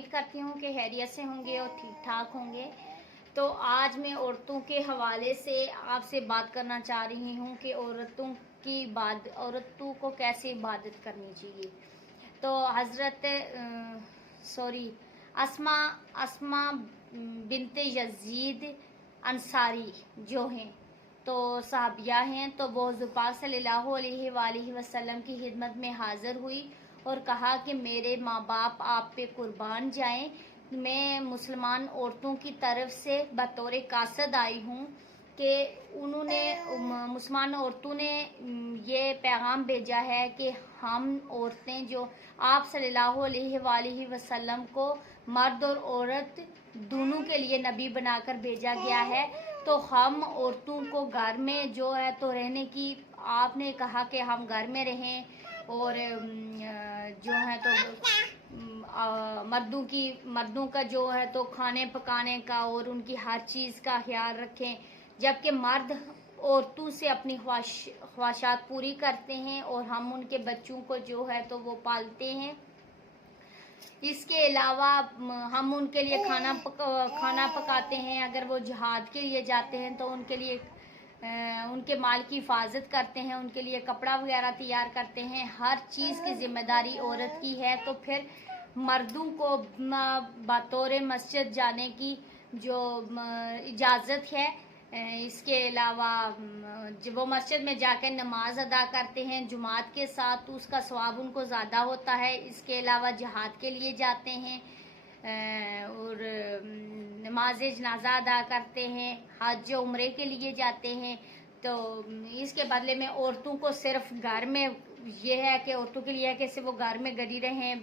उम्मीद करती हूँ कि खैरियत से होंगे और ठीक ठाक होंगे। तो आज मैं औरतों के हवाले से आपसे बात करना चाह रही हूँ कि औरतों को कैसे इबादत करनी चाहिए। तो हज़रत अस्मा अस्मा बिनते यजीद अंसारी जो हैं तो साहबिया हैं, तो वो हुज़ूर पाक सल्लल्लाहु अलैहि वसल्लम की खिदमत में हाज़िर हुई और कहा कि मेरे माँ बाप आप पे कुर्बान जाएं। मैं मुसलमान औरतों की तरफ से बतौर कासद आई हूँ कि उन्होंने मुसलमान औरतों ने ये पैगाम भेजा है कि हम औरतें जो आप सल्लल्लाहु अलैहि वसल्लम को मर्द और औरत दोनों के लिए नबी बनाकर भेजा गया है, तो हम औरतों को घर में जो है तो रहने की आपने कहा कि हम घर में रहें और जो है तो मर्दों का जो है तो खाने पकाने का और उनकी हर चीज़ का ख्याल रखें, जबकि मर्द औरतों से अपनी ख्वाहिशात पूरी करते हैं और हम उनके बच्चों को जो है तो वो पालते हैं। इसके अलावा हम उनके लिए खाना पकाते हैं। अगर वो जिहाद के लिए जाते हैं तो उनके लिए उनके माल की हिफाजत करते हैं, उनके लिए कपड़ा वगैरह तैयार करते हैं। हर चीज़ की जिम्मेदारी औरत की है। तो फिर मर्दों को बतौर मस्जिद जाने की जो इजाज़त है, इसके अलावा जब वो मस्जिद में जाकर नमाज अदा करते हैं जुमात के साथ तो उसका सवाब उनको ज़्यादा होता है। इसके अलावा जिहाद के लिए जाते हैं और नमाज जनाजा अदा करते हैं, हज उम्रे के लिए जाते हैं। तो इसके बदले में औरतों को सिर्फ घर में ये है कि औरतों के लिए है कि सिर्फ वो घर में गड़ी रहें,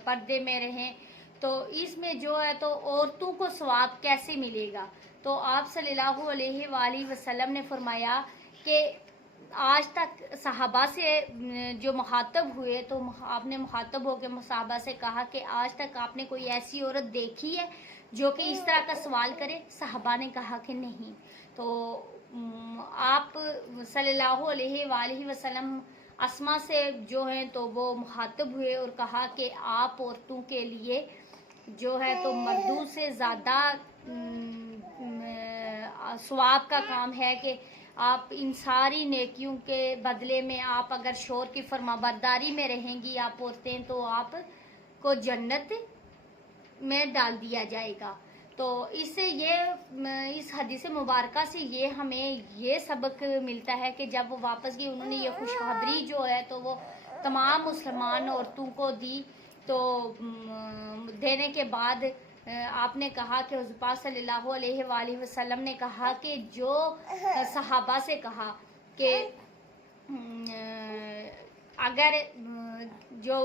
पर्दे में रहें। तो इसमें जो है तो औरतों को सवाब कैसे मिलेगा? तो आप सल्लल्लाहु अलैहि वसल्लम ने फरमाया कि आज तक सहाबा से जो मुखातब हुए तो आपने मुखातब होकर सहाबा से कहा कि आज तक आपने कोई ऐसी औरत देखी है जो कि इस तरह का सवाल करे? सहाबा ने कहा कि नहीं। तो आप सल्लल्लाहु अलैहि वसल्लम अस्मा से जो है तो वो मुखातब हुए और कहा कि आप औरतों के लिए जो है तो मर्दों से ज़्यादा सवाब का काम है कि आप इन सारी नेकियों के बदले में आप अगर शोर की फरमाबरदारी में रहेंगी आप औरतें, तो आप को जन्नत में डाल दिया जाएगा। तो इससे इस हदीस मुबारका से ये हमें ये सबक मिलता है कि जब वो वापस गई उन्होंने ये खुशखबरी जो है तो वो तमाम मुसलमान औरतों को दी। तो देने के बाद आपने कहा कि हुज़ूर पाक सल्लल्लाहु अलैहि वसल्लम ने कहा कि जो सहाबा से कहा कि अगर जो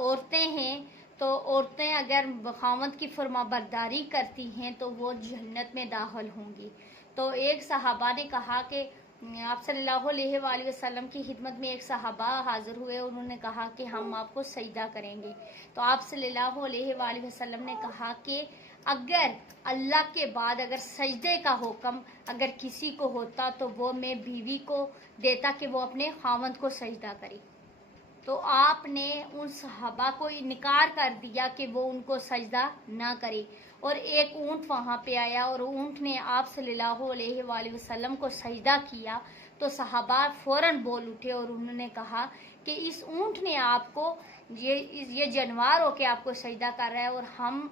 औरतें हैं तो औरतें अगर खामद की फरमाबरदारी करती हैं तो वो जन्नत में दाखिल होंगी। तो एक सहाबा ने कहा कि आप सल्लल्लाहु अलैहि वसल्लम की खिदमत में एक सहाबा हाजिर हुए, उन्होंने कहा कि हम आपको सजदा करेंगे। तो आप सल्लल्लाहु अलैहि वसल्लम ने कहा कि अगर अल्लाह के बाद अगर सजदे का हुक्म अगर किसी को होता तो वो मैं बीवी को देता कि वो अपने खामद को सजदा करे। तो आपने उन सहाबा को इनकार कर दिया कि वो उनको सजदा ना करे। और एक ऊँट वहाँ पे आया और ऊँट ने आप सल्लल्लाहु अलैहि वसल्लम को सजदा किया। तो सहाबा फौरन बोल उठे और उन्होंने कहा कि इस ऊँट ने आपको ये जानवर हो के आपको सजदा कर रहा है और हम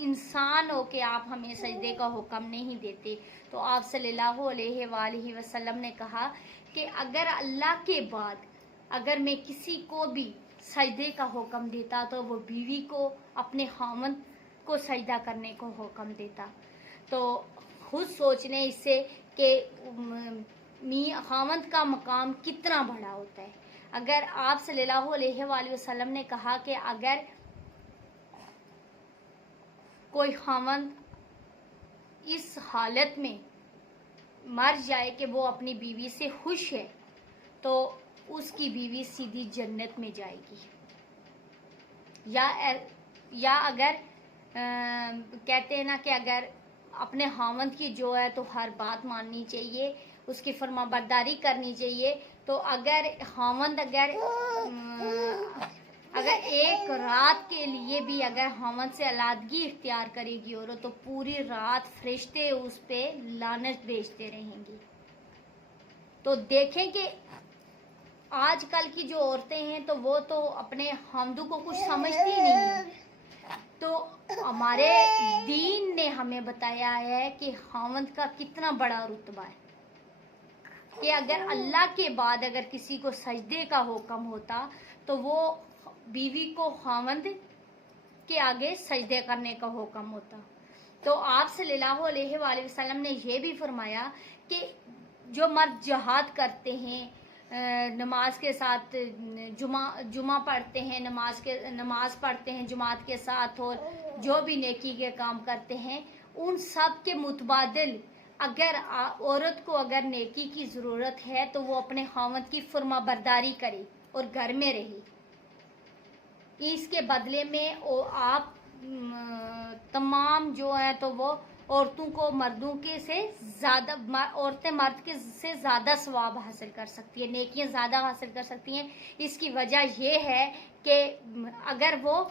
इंसान हो के आप हमें सजदे का हुक्म नहीं देते। तो आप सल्लल्लाहु अलैहि वसल्लम ने कहा कि अगर अल्लाह के बाद अगर मैं किसी को भी सजदे का हुक्म देता तो वो बीवी को अपने खामद को सजदा करने को हुक्म देता। तो खुद सोच लें इससे कि खामद का मकाम कितना बड़ा होता है। अगर आप सल्लल्लाहु अलैहि वसल्लम ने कहा कि अगर कोई खामद इस हालत में मर जाए कि वो अपनी बीवी से खुश है तो उसकी बीवी सीधी जन्नत में जाएगी। या अगर कहते हैं ना कि अगर अपने खामद की जो है तो हर बात माननी चाहिए, उसकी फरमाबरदारी करनी चाहिए। तो अगर खामद अगर اگر ایک رات کے لیے بھی اگر خاوند سے علیحدگی اختیار کرے گی عورت تو پوری رات فرشتے اس پہ لعنت بھیجتے رہیں گی. تو دیکھیں کہ آج کل کی جو عورتیں ہیں تو وہ تو اپنے خاوندوں کو کچھ سمجھتی نہیں ہیں. تو ہمارے دین نے ہمیں بتایا ہے کہ خاوند کا کتنا بڑا رتبہ ہے کہ اگر اللہ کے بعد اگر کسی کو سجدے کا حکم ہوتا تو وہ بیوی کو خاوند کے آگے سجدے کرنے کا حکم ہوتا. تو آپ صلی اللہ علیہ وآلہ وسلم نے یہ بھی فرمایا کہ جو مرد جہاد کرتے ہیں نماز کے ساتھ جمعہ پڑھتے ہیں نماز پڑھتے ہیں جماعت کے ساتھ اور جو بھی نیکی کے کام کرتے ہیں ان سب کے متبادل اگر عورت کو اگر نیکی کی ضرورت ہے تو وہ اپنے خاوند کی فرما برداری کرے اور گھر میں رہے. اس کے بدلے میں آپ تمام جو ہیں تو وہ عورتوں کو مردوں کے سے زیادہ عورتیں مرد کے سے زیادہ ثواب حاصل کر سکتی ہیں نیکیاں زیادہ حاصل کر سکتی ہیں. اس کی وجہ یہ ہے کہ اگر وہ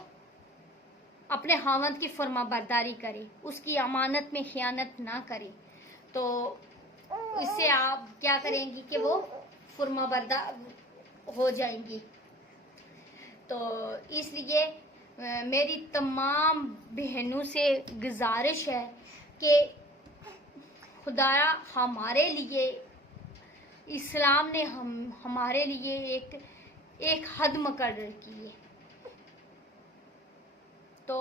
اپنے خاوند کی فرما برداری کرے اس کی امانت میں خیانت نہ کرے تو اس سے آپ کیا کریں گی کہ وہ فرما بردار ہو جائیں گی. تو اس لیے میری تمام بہنوں سے گزارش ہے کہ خدایا ہمارے لیے اسلام نے ہمارے لیے ایک حد مقرر کی ہے. تو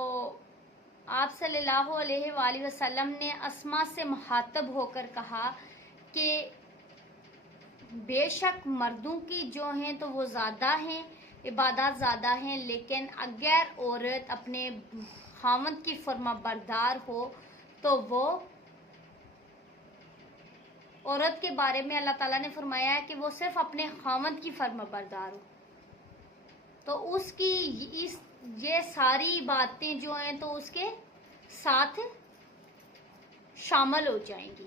آپ صلی اللہ علیہ وآلہ وسلم نے اسما سے مخاطب ہو کر کہا کہ بے شک مردوں کی جو ہیں تو وہ زیادہ ہیں عبادات زیادہ ہیں لیکن اگر عورت اپنے خاوند کی فرما بردار ہو تو وہ عورت کے بارے میں اللہ تعالیٰ نے فرمایا ہے کہ وہ صرف اپنے خاوند کی فرما بردار ہو تو اس کی یہ ساری باتیں جو ہیں تو اس کے ساتھ شامل ہو جائیں گی.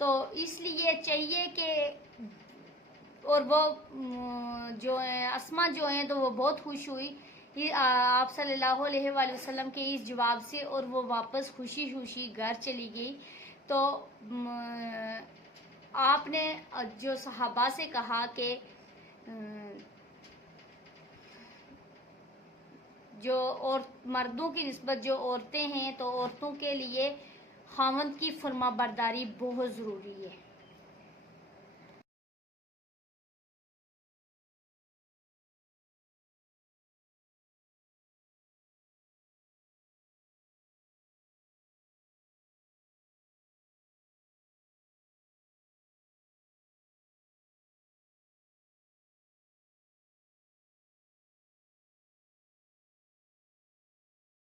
تو اس لیے چاہیے کہ اور وہ جو ہیں اسما جو ہیں تو وہ بہت خوش ہوئی آپ صلی اللہ علیہ وآلہ وسلم کے اس جواب سے اور وہ واپس خوشی خوشی گھر چلی گئی. تو آپ نے جو صحابہ سے کہا کہ جو مردوں کی نسبت جو عورتیں ہیں تو عورتوں کے لیے خاوند کی فرما برداری بہت ضروری ہے.